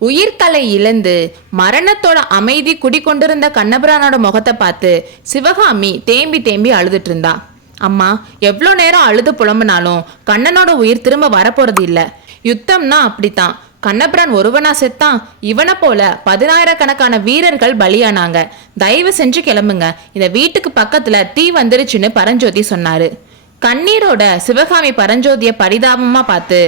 உயிர்கலை இழந்து மரணத்தோட அமைதி குடிக்கொண்டிருந்த கண்ணபிரானோட முகத்தை பார்த்து சிவகாமி தேம்பி தேம்பி அழுதுட்டு இருந்தா. அம்மா எவ்வளோ நேரம் அழுது புலம்புனாலும் கண்ணனோட உயிர் திரும்ப வரப்போறது இல்லை. யுத்தம்னா அப்படித்தான். கண்ணபிரான் ஒருவனா செத்தான். இவனை போல பதினாயிரக்கணக்கான வீரர்கள் பலியானாங்க. தயவு செஞ்சு கிளம்புங்க. இந்த வீட்டுக்கு பக்கத்துல தீ வந்துருச்சுன்னு பரஞ்சோதி சொன்னாரு. கண்ணீரோட சிவகாமி பரஞ்சோதிய பரிதாபமா பார்த்து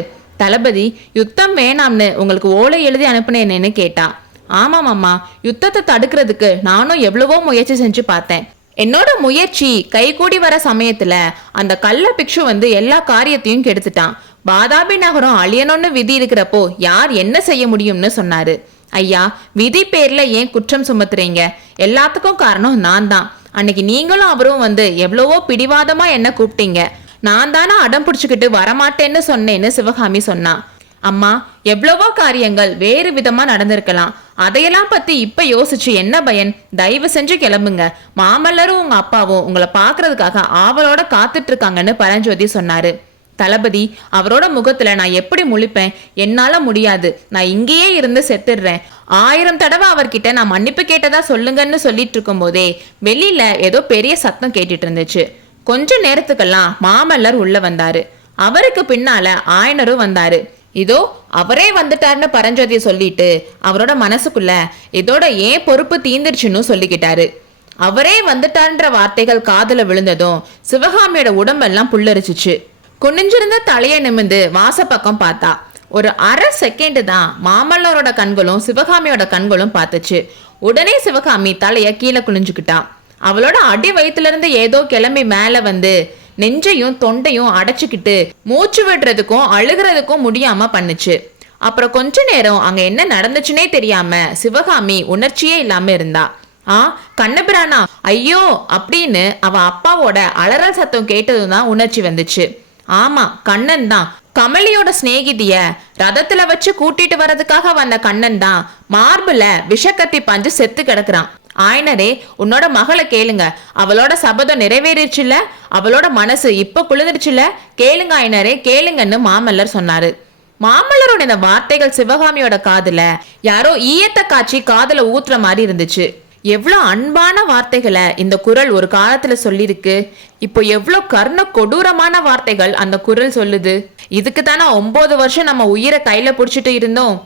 தளபதி யுத்தம் வேணாம்னு உங்களுக்கு ஓலை எழுதி அனுப்புனேன்னு கேட்டான் ஆமாம் அம்மா யுத்தத்தை தடுக்கிறதுக்கு நானும் எவ்வளவோ முயற்சி செஞ்சு பார்த்தேன். என்னோட முயற்சி கைகூடி வர சமயத்துல அந்த கள்ள பிக்ஷு வந்து எல்லா காரியத்தையும் கெடுத்துட்டான். பாதாபி நகரம் அழியணும்னு விதி இருக்கிறப்போ யார் என்ன செய்ய முடியும்னு சொன்னாரு. ஐயா விதி பேர்ல ஏன் குற்றம் சுமத்துறீங்க? எல்லாத்துக்கும் காரணம் நான் தான் அன்னைக்கு நீங்களும் அவரும் வந்து எவ்வளவோ பிடிவாதமா என்ன கூப்பிட்டீங்க. நான் தானே அடம் பிடிச்சுக்கிட்டு வரமாட்டேன்னு சொன்னேன்னு சிவகாமி சொன்னா. அம்மா எவ்வளவோ காரியங்கள் வேறு விதமா நடந்திருக்கலாம். அதையெல்லாம் பத்தி இப்ப யோசிச்சு என்ன பயன்? தயவு செஞ்சு கிளம்புங்க. மாமல்லரும் உங்க அப்பாவும் உங்களை பாக்குறதுக்காக ஆவலோட காத்துட்டு இருக்காங்கன்னு பரஞ்சோதி சொன்னாரு. தளபதி அவரோட முகத்துல நான் எப்படி முழிப்பேன்? என்னால முடியாது. நான் இங்கேயே இருந்து செத்துடுறேன். ஆயிரம் தடவை அவர்கிட்ட நான் மன்னிப்பு கேட்டதா சொல்லுங்கன்னு சொல்லிட்டு இருக்கும்போதே வெளியில ஏதோ பெரிய சத்தம் கேட்டுட்டு இருந்துச்சு. கொஞ்ச நேரத்துக்கெல்லாம் மாமல்லர் உள்ள வந்தாரு. அவருக்கு பின்னால ஆயனரும் வந்தாரு. இதோ அவரே வந்துட்டாருன்னு பரஞ்சோதியை சொல்லிட்டு அவரோட மனசுக்குள்ள இதோட ஏன் பொறுப்பு தீந்துருச்சுன்னு சொல்லிக்கிட்டாரு. அவரே வந்துட்டார்ன்ற வார்த்தைகள் காதல விழுந்ததும் சிவகாமியோட உடம்பெல்லாம் புல்லரிச்சுச்சு. குனிஞ்சிருந்த தலையை நிமிந்து வாசப்பக்கம் பார்த்தா ஒரு அரை செகண்ட் தான் மாமல்லரோட கண்களும் சிவகாமியோட கண்களும் பார்த்துச்சு. உடனே சிவகாமி தலைய கீழே குனிஞ்சுக்கிட்டா. அவளோட அடி வயித்துல இருந்து ஏதோ கிளம்பி மேலே வந்து நெஞ்சையும் தொண்டையும் அடைச்சிக்கிட்டு மூச்சு விடுறதுக்கும் அழுகிறதுக்கும் முடியாம பண்ணுச்சு. அப்புறம் கொஞ்ச நேரம் அங்க என்ன நடந்துச்சுனே தெரியாம சிவகாமி உணர்ச்சியே இல்லாம இருந்தா. ஆ கண்ணபிரானா? ஐயோ! அப்படின்னு அவ அப்பாவோட அலறல் சத்தம் கேட்டதும் தான் உணர்ச்சி வந்துச்சு. ஆமா கண்ணன் தான். கமலியோட சிநேகிதிய ரதத்துல வச்சு கூட்டிட்டு வர்றதுக்காக வந்த கண்ணன் தான். மார்புல விஷக்கத்தி பாஞ்சு செத்து கிடக்குறான். ஆயனரே உன்னோட மகளை கேளுங்க. அவளோட சபதம் நிறைவேறிச்சுல அவளோட மனசு இப்ப குளிர்ந்துருச்சுல கேளுங்க ஆயனரே கேளுங்கன்னு மாமல்லர் சொன்னாரு. மாமல்லரோட இந்த வார்த்தைகள் சிவகாமியோட காதுல யாரோ ஈயத்த காட்சி காதல ஊத்துற மாதிரி இருந்துச்சு. எவ்வளோ அன்பான வார்த்தைகளை இந்த குரல் ஒரு காலத்துல சொல்லியிருக்கு இப்போ எவ்வளோ கர்ண கொடூரமான வார்த்தைகள் அந்த குரல் சொல்லுது. இதுக்கு தானே ஒன்பது வருஷம் நம்ம உயிரை கையில பிடிச்சிட்டு இருந்தோம்.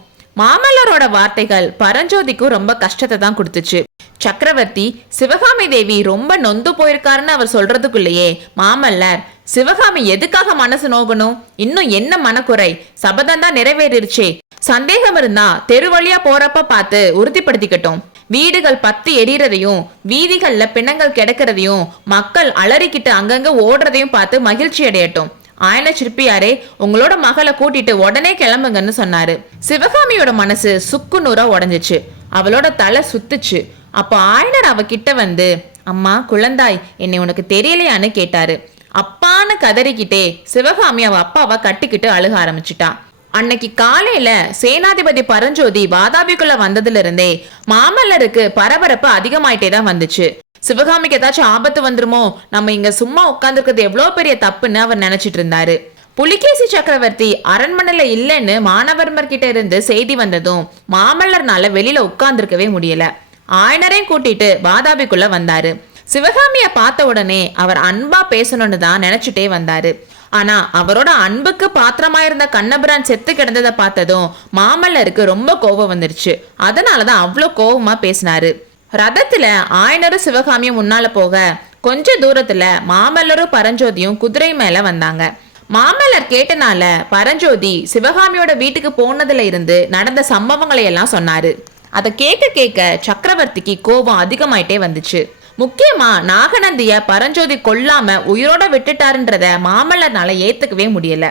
மாமல்லரோட வார்த்தைகள் பரஞ்சோதிக்கும் ரொம்ப கஷ்டத்தை தான் கொடுத்துச்சு. சக்கரவர்த்தி சிவகாமி தேவி ரொம்ப நொந்து போயிருக்காருன்னு அவர் சொல்றதுக்குள்ளேயே மாமல்லர் சிவகாமி எதுக்காக மனசு நோகணும்? இன்னும் என்ன மனக்குறை? சபதம் தான் நிறைவேறிருச்சே. சந்தேகம் இருந்தா தெரு வழியா போறப்ப பார்த்து உறுதிப்படுத்திக்கட்டும். வீடுகள் பத்து எரியறதையும் வீதிகள்ல பிணங்கள் கிடக்கிறதையும் மக்கள் அலறிக்கிட்டு அங்கங்க ஓடுறதையும் பார்த்து மகிழ்ச்சி அடையட்டும். ஆயன சிற்பியாரே உங்களோட மகளை கூட்டிட்டு உடனே கிளம்புங்கன்னு சொன்னாரு. சிவகாமியோட மனசு சுக்கு நூறா உடஞ்சிச்சு. அவளோட தலை சுத்துச்சு. அப்போ ஆயனர் அவகிட்ட வந்து அம்மா குழந்தாய் என்னை உனக்கு தெரியலையான்னு கேட்டாரு. அப்பான்னு கதறிக்கிட்டே சிவகாமி அவ அப்பாவை கட்டிக்கிட்டு அழுக ஆரம்பிச்சிட்டா. அன்னைக்கு காலையில சேனாதிபதி பரஞ்சோதி வாதாபிக்குள்ள வந்ததுல இருந்தே மாமல்லருக்கு பரபரப்பு அதிகமாயிட்டே தான் வந்துச்சு. சிவகாமிக்கு ஏதாச்சும் ஆபத்து வந்துருமோ? நம்ம இங்க சும்மா உட்காந்துருக்கிறது எவ்வளவு பெரிய தப்புன்னு அவர் நினைச்சிட்டு இருந்தாரு. புலிகேசி சக்கரவர்த்தி அரண்மனையில இல்லைன்னு மானவர்மர் கிட்ட இருந்து செய்தி வந்ததும் மாமல்லர்னால வெளியில உட்கார்ந்துருக்கவே முடியல. ஆயனரையும் கூட்டிட்டு வாதாபிக்குள்ள வந்தாரு. சிவகாமிய பார்த்த உடனே அவர் அன்பா பேசணும்னு தான் நினைச்சிட்டே வந்தாரு. ஆனா அவரோட அன்புக்கு பாத்திரமா இருந்த கண்ணபிரான் செத்து கிடந்ததை பார்த்ததும் மாமல்லருக்கு ரொம்ப கோபம் வந்துருச்சு. அதனாலதான் அவ்வளோ கோபமா பேசினாரு. ரதத்துல ஆயனரும் சிவகாமியும் முன்னால போக கொஞ்ச தூரத்துல மாமல்லரும் பரஞ்சோதியும் குதிரை மேல வந்தாங்க. மாமல்லர் கேட்டனால பரஞ்சோதி சிவகாமியோட வீட்டுக்கு போனதுல இருந்து நடந்த சம்பவங்களை எல்லாம் சொன்னாரு. அதை கேட்க கேட்க சக்கரவர்த்திக்கு கோபம் அதிகமாயிட்டே வந்துச்சு. முக்கியமா நாகநந்திய பரஞ்சோதி கொல்லாம உயிரோட விட்டுட்டாருன்றத மாமல்லனால ஏத்துக்கவே முடியல.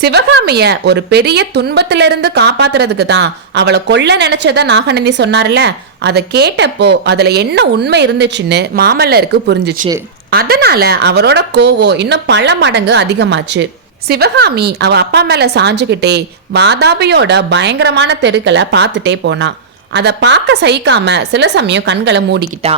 சிவகாமிய ஒரு பெரிய துன்பத்துல இருந்து காப்பாத்துறதுக்கு தான் அவளை கொல்ல நினைச்சத நாகநந்தி சொன்னார்ல அதை கேட்டப்போ அதுல என்ன உண்மை இருந்துச்சுன்னு மாமல்லருக்கு புரிஞ்சுச்சு. அதனால அவரோட கோவம் இன்னும் பல மடங்கு அதிகமாச்சு. சிவகாமி அவ அப்பா மேல சாஞ்சுக்கிட்டே வாதாபியோட பயங்கரமான தெருக்களை பார்த்துட்டே போனா. அதை பார்க்க சகிக்காம சில சமயம் கண்களை மூடிக்கிட்டா.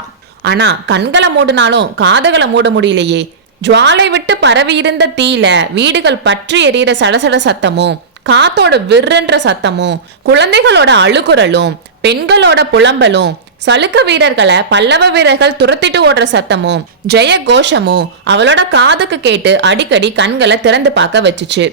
ஆனா கண்களை மூடினாலும் காதுகளை மூட முடியலையே. ஜுவாலை விட்டு பரவி இருந்த தீல வீடுகள் பற்றி எறிகிற சடசட சத்தமும் காத்தோட விர்ருன்ற சத்தமும் குழந்தைகளோட அழுகுரலும் பெண்களோட புலம்பலும் சலுக்க வீரர்களை பல்லவ வீரர்கள் துரத்திட்டு ஓடுற சத்தமும் ஜெய கோஷமும் அவளோட காதுக்கு கேட்டு அடிக்கடி கண்களை திறந்து பார்க்க வச்சுச்சு.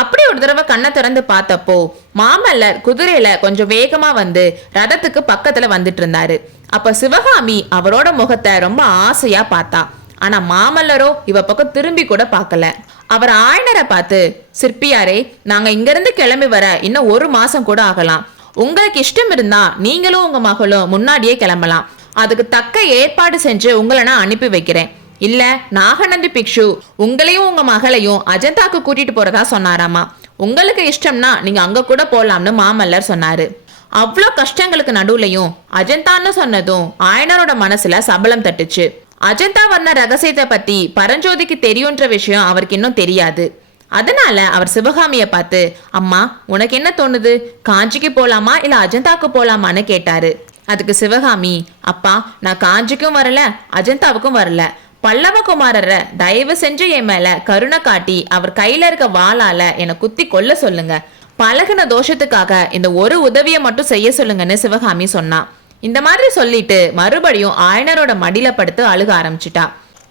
அப்படி ஒரு தடவை கண்ணை திறந்து பார்த்தப்போ மாமல்லர் குதிரையில கொஞ்சம் வேகமா வந்து ரதத்துக்கு பக்கத்துல வந்துட்டு இருந்தாரு. அப்ப சிவகாமி அவரோட முகத்தை ரொம்ப ஆசையா பார்த்தா. ஆனா மாமல்லரோ இவ பக்கம் திரும்பி கூட பார்க்கல. அவர் ஆயனரை பார்த்து சிற்பியாரே நாங்க இங்க இருந்து கிளம்பி வர இன்னும் ஒரு மாசம் கூட ஆகலாம். உங்களுக்கு இஷ்டம் இருந்தா நீங்களும் உங்க மகளும் முன்னாடியே கிளம்பலாம். அதுக்கு தக்க ஏற்பாடு செஞ்சு உங்களை நான் அனுப்பி வைக்கிறேன். இல்ல நாகநந்தி பிக்ஷு உங்களையும் உங்க மகளையும் அஜந்தாக்கு கூட்டிட்டு போறதா சொன்னாராமா? உங்களுக்கு இஷ்டம்னா நீங்க அங்க கூட போலாம்னு மாமல்லர் சொன்னாரு. அவ்வளோ கஷ்டங்களுக்கு நடுவுலையும் அஜந்தான்னு சொன்னதும் ஆயனரோட மனசுல சபலம் தட்டுச்சு. அஜந்தா வர்ண ரகசியத்தை பத்தி பரஞ்சோதிக்கு தெரியுன்ற விஷயம் அவருக்கு இன்னும் தெரியாது. அதனால அவர் சிவகாமிய பார்த்து அம்மா உனக்கு என்ன தோணுது? காஞ்சிக்கு போலாமா இல்ல அஜந்தாக்கு போலாமான்னு கேட்டாரு. அதுக்கு சிவகாமி அப்பா நான் காஞ்சிக்கும் வரல அஜந்தாவுக்கும் வரல. பல்லவகுமாரரை தயவு செஞ்சு என் மேல கருணை காட்டி அவர் கையில இருக்க வாளால என்னை குத்தி கொல்ல சொல்லுங்க. பழகுன தோஷத்துக்காக இந்த ஒரு உதவியை மட்டும் செய்ய சொல்லுங்கன்னு சிவகாமி சொன்னா. இந்த மாதிரி சொல்லிட்டு மறுபடியும் ஆயனரோட மடியில படுத்து அழுக ஆரம்பிச்சிட்டா.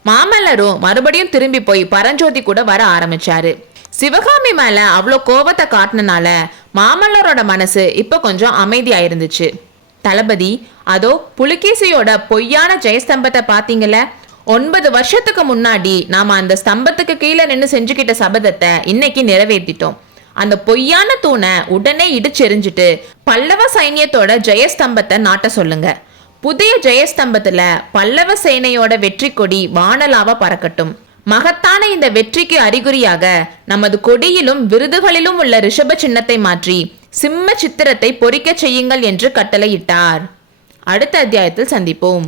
மாமல்லரும் மறுபடியும் திரும்பி போய் பரஞ்சோதி கூட வர ஆரம்பிச்சாரு. சிவகாமி மேல அவ்வளோ கோபத்தை காட்டினனால மாமல்லரோட மனசு இப்ப கொஞ்சம் அமைதியா இருந்துச்சு தளபதி அதோ புலிகேசியோட பொய்யான ஜெயஸ்தம்பத்தை பாத்தீங்கல்ல? ஒன்பது வருஷத்துக்கு முன்னாடி நாம அந்த ஸ்தம்பத்துக்கு கீழே நின்று செஞ்சுக்கிட்ட சபதத்தை இன்னைக்கு நிறைவேற்றிட்டோம். அந்த பொய்யான தூணை உடனே இடிச்செறிஞ்சிட்டு பல்லவ சைன்யத்தோட ஜெயஸ்தம்பத்தை நாட்ட சொல்லுங்க. புதிய ஜெயஸ்தம்பத்துல பல்லவ சேனையோட வெற்றி கொடி வானலாவ பறக்கட்டும். மகத்தான இந்த வெற்றிக்கு அறிகுறியாக நமது கொடியிலும் விருதுகளிலும் உள்ள ரிஷப சின்னத்தை மாற்றி சிம்ம சித்திரத்தை பொறிக்கச் செய்யுங்கள் என்று கட்டளையிட்டார். அடுத்த அத்தியாயத்தில் சந்திப்போம்.